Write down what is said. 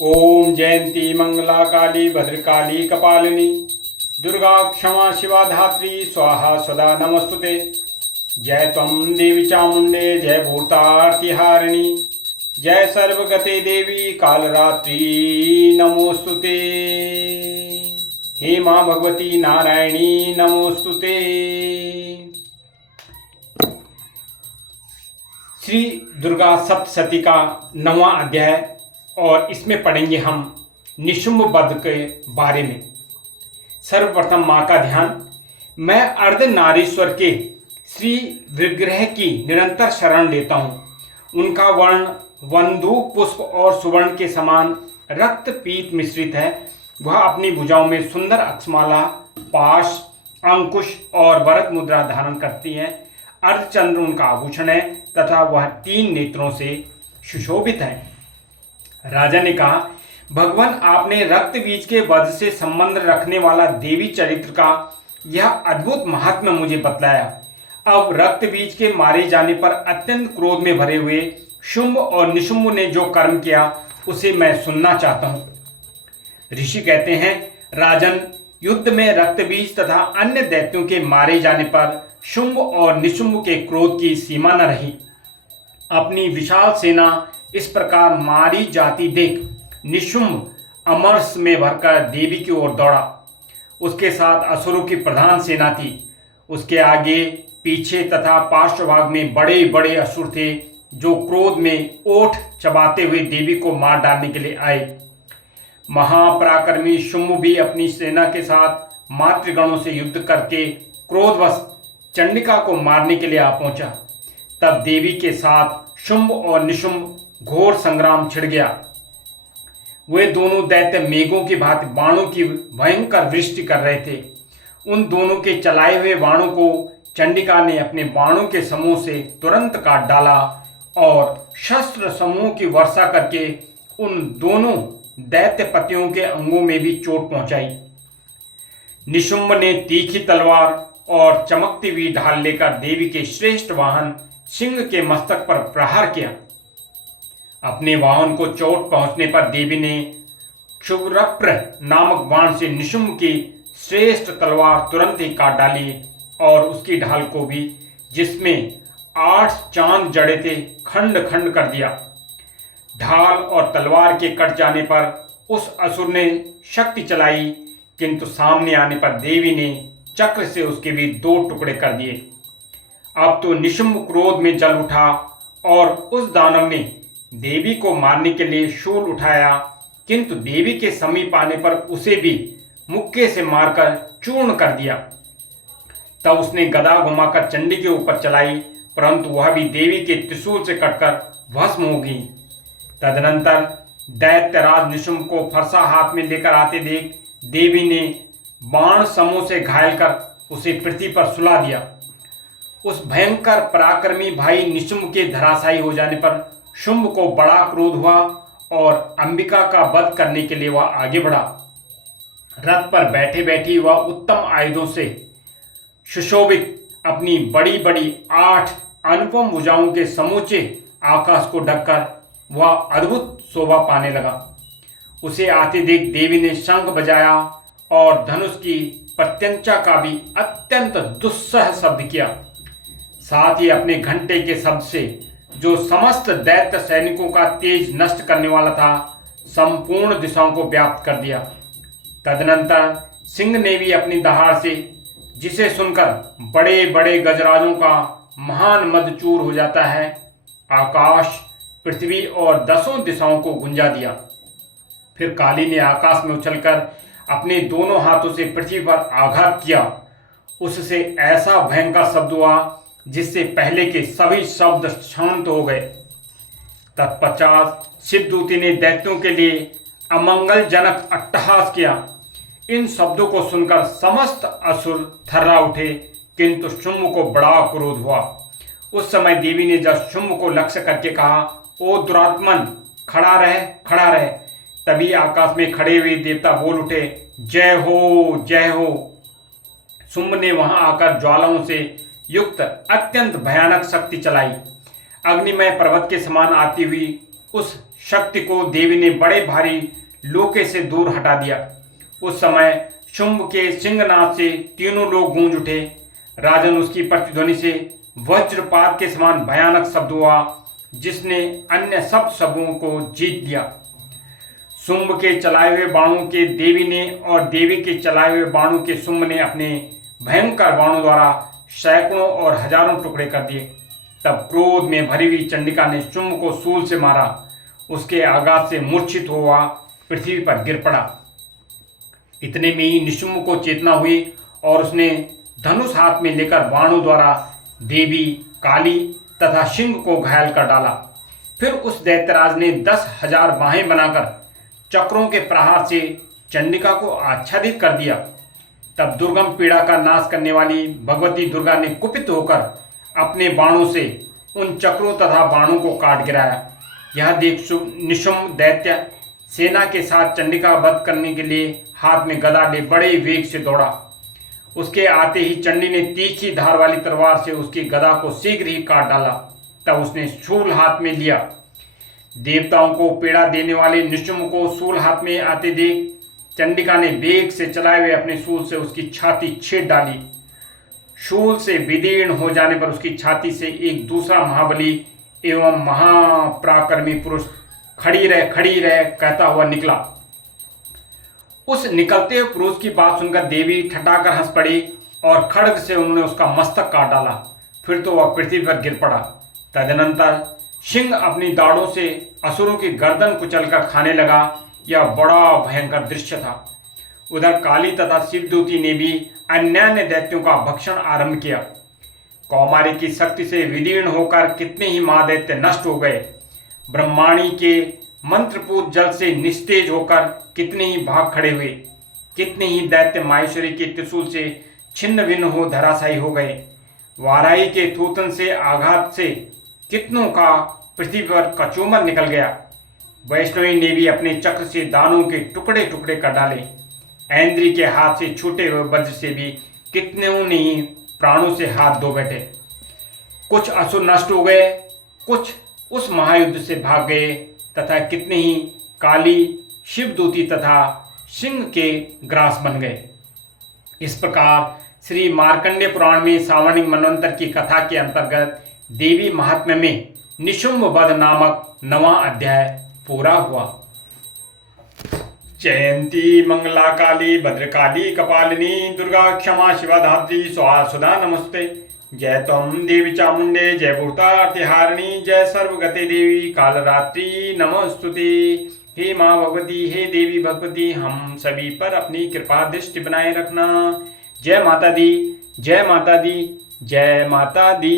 ओम जयंती मंगला काली भद्रकाली कपालिनी दुर्गा क्षमा शिवा धात्री स्वाहा सदा नमस्तुते। जय त्वं देवी चामुंडे जय भूतार्तिहारिणी जय सर्वगते देवी कालरात्रि नमोस्तुते। हे माँ भगवती नारायणी नमोस्तुते। श्री दुर्गा सप्तशती का 9वां अध्याय और इसमें पढ़ेंगे हम निशुंभ वध के बारे में। सर्वप्रथम माँ का ध्यान। मैं अर्धनारीश्वर के श्री विग्रह की निरंतर शरण लेता हूँ। उनका वर्ण वंदूक पुष्प और सुवर्ण के समान रक्त पीत मिश्रित है। वह अपनी भुजाओं में सुंदर अक्षमाला, पाश, अंकुश और वरद मुद्रा धारण करती है। अर्धचंद्र उनका आभूषण है तथा वह 3 नेत्रों से सुशोभित है। राजा ने कहा, भगवान, आपने रक्त बीज के वध से संबंध रखने वाला देवी चरित्र का यह अद्भुत महात्म्य मुझे बतलाया। अब रक्त बीज के मारे जाने पर अत्यंत क्रोध में भरे हुए शुंभ और निशुंभ ने जो कर्म किया उसे मैं सुनना चाहता हूं। ऋषि कहते हैं, राजन, युद्ध में रक्त बीज तथा अन्य दैत्यों के मारे जाने पर शुंभ और निशुंभ के क्रोध की सीमा न रही। अपनी विशाल सेना इस प्रकार मारी जाती देख निशुंभ अमरस में भरकर देवी की ओर दौड़ा। उसके साथ असुरों की प्रधान सेना थी। उसके आगे पीछे तथा पार्श्वभाग में बड़े बड़े असुर थे जो क्रोध में ओठ चबाते हुए देवी को मार डालने के लिए आए। महापराक्रमी शुंभ भी अपनी सेना के साथ मातृगणों से युद्ध करके क्रोधवश चंडिका को मारने के लिए आ पहुंचा। तब देवी के साथ शुंभ और निशुंभ घोर संग्राम छिड़ गया। वे दोनों दैत्य मेघों की भांति बाणों की भयंकर वृष्टि कर रहे थे। उन दोनों के चलाए हुए बाणों को चंडिका ने अपने बाणों के समूह से तुरंत काट डाला और शस्त्र समूह की वर्षा करके उन दोनों दैत्यपतियों के अंगों में भी चोट पहुंचाई। निशुंभ ने तीखी तलवार और चमकती हुई ढाल लेकर देवी के श्रेष्ठ वाहन सिंह के मस्तक पर प्रहार किया। अपने वाहन को चोट पहुंचने पर देवी ने क्षुरप्र नामक बाण से निशुंभ की श्रेष्ठ तलवार तुरंत ही काट डाली और उसकी ढाल को भी, जिसमें 8 चांद जड़े थे, खंड खंड कर दिया। ढाल और तलवार के कट जाने पर उस असुर ने शक्ति चलाई, किंतु सामने आने पर देवी ने चक्र से उसके भी 2 टुकड़े कर दिए। अब तो निशुंभ क्रोध में जल उठा और उस दानव ने देवी को मारने के लिए शूल उठाया, किंतु देवी के समीप आने पर उसे भी मुक्के से मारकर चूर्ण कर दिया। तब उसने गदा घुमाकर चंडी के ऊपर चलाई, परंतु वह भी देवी के त्रिशूल से कटकर भस्म हो गई। तदनंतर दैत्यराज निशुंभ को फरसा हाथ में लेकर आते देख देवी ने बाण समूह से घायल कर उसे पृथ्वी पर सुला दिया। उस भयंकर पराक्रमी भाई निशुंभ के धराशायी हो जाने पर शुंभ को बड़ा क्रोध हुआ और अंबिका का वध करने के लिए वह आगे बढ़ा। रथ पर बैठे बैठी वह उत्तम आयुधों से सुशोभित अपनी बड़ी बड़ी 8 अनुपम भुजाओं के समूचे आकाश को ढककर वह अद्भुत शोभा पाने लगा। उसे आते देख देवी ने शंख बजाया और धनुष की प्रत्यंचा का भी अत्यंत दुस्सह शब्द किया। साथ ही अपने घंटे के शब्द से, जो समस्त दैत्य सैनिकों का तेज नष्ट करने वाला था, संपूर्ण दिशाओं को व्याप्त कर दिया। तदनंतर सिंह ने भी अपनी दहाड़ से, जिसे सुनकर बड़े बड़े गजराजों का महान मदचूर हो जाता है, आकाश, पृथ्वी और 10 दिशाओं को गुंजा दिया। फिर काली ने आकाश में उछलकर अपने दोनों हाथों से पृथ्वी पर आघात किया। उससे ऐसा भयंकर शब्द हुआ जिससे पहले के सभी शब्द शांत हो गए। तत्पश्चात शिवदूती ने दैत्यों के लिए अमंगलजनक अट्टहास किया। इन शब्दों को सुनकर समस्त असुर थर्रा उठे, किंतु शुंभ को बड़ा क्रोध हुआ। उस समय देवी ने जब शुंभ को लक्ष्य करके कहा, ओ दुरात्मन, खड़ा रह, खड़ा रह। तभी आकाश में खड़े हुए देवता बोल उठे, जय हो, जय हो। शुंभ ने वहां आकर ज्वालाओं से युक्त अत्यंत भयानक शक्ति चलाई। अग्निमय पर्वत के समान आती हुई उस शक्ति को देवी ने बड़े भारी लोके से दूर हटा दिया। उस समय शुंभ के सिंहनाद से तीनों लोग गूंज उठे। राजन, उसकी प्रतिध्वनि से वज्रपात के समान भयानक शब्द हुआ, जिसने अन्य सब शब्दों को जीत लिया। शुंभ के चलाए हुए बाणों के देवी ने और देवी के चलाए हुए बाणों के शुंभ ने अपने भयंकर बाणों द्वारा सैकड़ों और हजारों टुकड़े कर दिए। तब क्रोध में भरी हुई चंडिका ने शुंभ को शूल से मारा। उसके आघात से मूर्छित हुआ पृथ्वी पर गिर पड़ा। इतने में ही निशुंभ को चेतना हुई और उसने धनुष हाथ में लेकर बाणों द्वारा देवी, काली तथा सिंह को घायल कर डाला। फिर उस दैत्यराज ने 10,000 बाहें बनाकर चक्रों के प्रहार से चंडिका को आच्छादित कर दिया। तब दुर्गम पीड़ा का नाश करने वाली भगवती दुर्गा ने कुपित होकर अपने बाणों से उन चक्रों तथा बाणों को काट गिराया। यह देख निशुंभ दैत्य सेना के साथ चंडिका वध करने के लिए हाथ में गदा ले बड़े वेग से दौड़ा। उसके आते ही चंडी ने तीखी धार वाली तलवार से उसकी गदा को शीघ्र ही काट डाला। तब उसने शूल हाथ में लिया। देवताओं को पीड़ा देने वाले निशुंभ को शूल हाथ में आते देख चंडिका ने वेग से चलाए हुए अपने शूल से उसकी छाती छेद डाली। शूल से विदीर्ण हो जाने पर उसकी छाती से एक दूसरा महाबली एवं महापराक्रमी पुरुष खड़ी रह कहता हुआ निकला। उस निकलते हुए पुरुष की बात सुनकर देवी ठठाकर हंस पड़ी और खड्ग से उन्होंने उसका मस्तक काट डाला। फिर तो वह पृथ्वी पर गिर पड़ा। तदनंतर सिंह अपनी दाढ़ों से असुरों की गर्दन कुचलकर खाने लगा। यह बड़ा भयंकर दृश्य था। उधर काली तथा शिवदूती ने भी अन्यान्य दैत्यों का भक्षण आरंभ किया। कौमारी की शक्ति से विदीर्ण होकर कितने ही महादैत्य नष्ट हो गए। ब्रह्माणी के मंत्रपूत जल से निस्तेज होकर कितने ही भाग खड़े हुए। कितने ही दैत्य माहेश्वरी के त्रिशूल से छिन्न भिन्न हो धराशायी हो गए। वाराही के थूथन से आघात से कितनों का पृथ्वी पर कचूमर निकल गया। वैष्णवी ने भी अपने चक्र से दानों के टुकड़े टुकड़े कर डाले। ऐन्द्री के हाथ से छूटे हुए वज्र से भी कितनों ने ही प्राणों से हाथ धो बैठे। कुछ असुर नष्ट हो गए, कुछ उस महायुद्ध से भाग गए तथा कितने ही काली, शिवदूती तथा सिंह के ग्रास बन गए। इस प्रकार श्री मार्कंडेय पुराण में सावर्णिक मनवंतर की कथा के अंतर्गत देवी महात्म्य में निशुंभ वध नामक 9वां अध्याय पूरा हुआ। जयंती मंगला काली भद्रकाली कपालिनी दुर्गा क्षमा शिवा धात्री स्वाहा सुधा नमस्ते। जय त्वं देवी चामुंडे जय भूतार्तिहारिणी जय सर्वगते देवी कालरात्रि नमस्तुते। हे माँ भगवती, हे देवी भगवती, हम सभी पर अपनी कृपा दृष्टि बनाए रखना। जय माता दी, जय माता दी, जय माता दी।